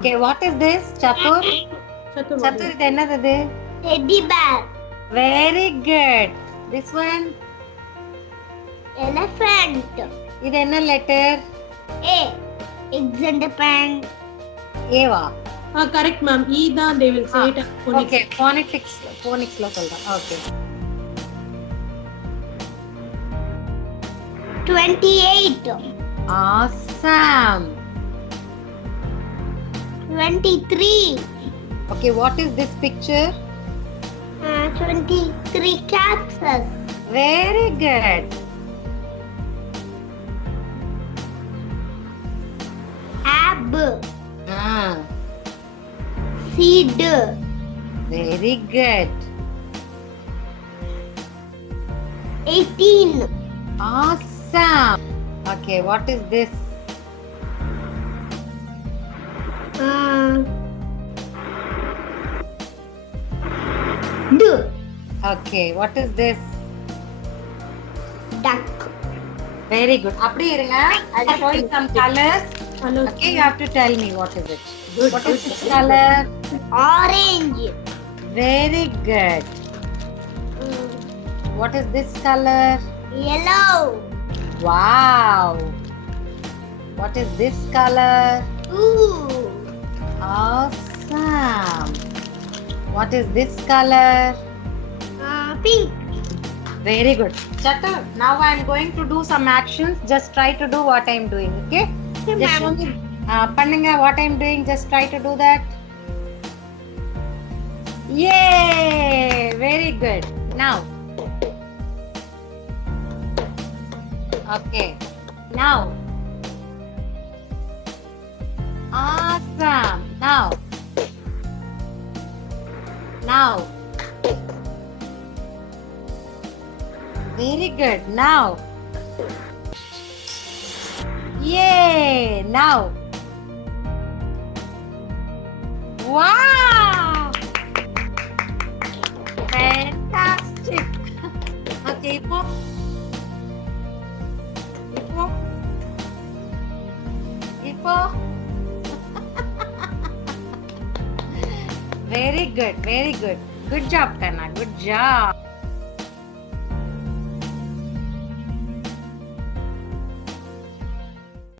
Okay, what is this? Chatur? Chatur, இது என்னது? Teddy bear. Very good. This one? Elephant. இது என்ன letter? A. Exandepant. A வா? Correct, ma'am. E தான் they will say it as phonics. Okay, phonics ல சொல்றேன். Okay. 28. Awesome. 23. Okay, what is this picture? 23 cactus. Very good. Ab. Ah, Seed. very good. 18. Awesome. Okay, what is this? D. Okay, what is this? Duck. Very good. அப்படி இருங்க. I'll show you some colors. Hello. Okay, you have to tell me what is it. Good, What good. is this color? Orange. Very good. What is this color? Yellow. Wow. What is this color? Ooh. Awesome. What is this color? Pink. Very good. Chatur, now I am going to do some actions. Just try to do what I am doing, okay? Okay, Just show ma'am. me. Pannunga, what I am doing, just try to do that. Yay! Very good. Now. Okay. Now. Awesome. Now. Now. Very good. Now. Yay! Now. Wow! Fantastic. Okay, po. Ipo. Very good. Very good. Good job, Tana. Good job.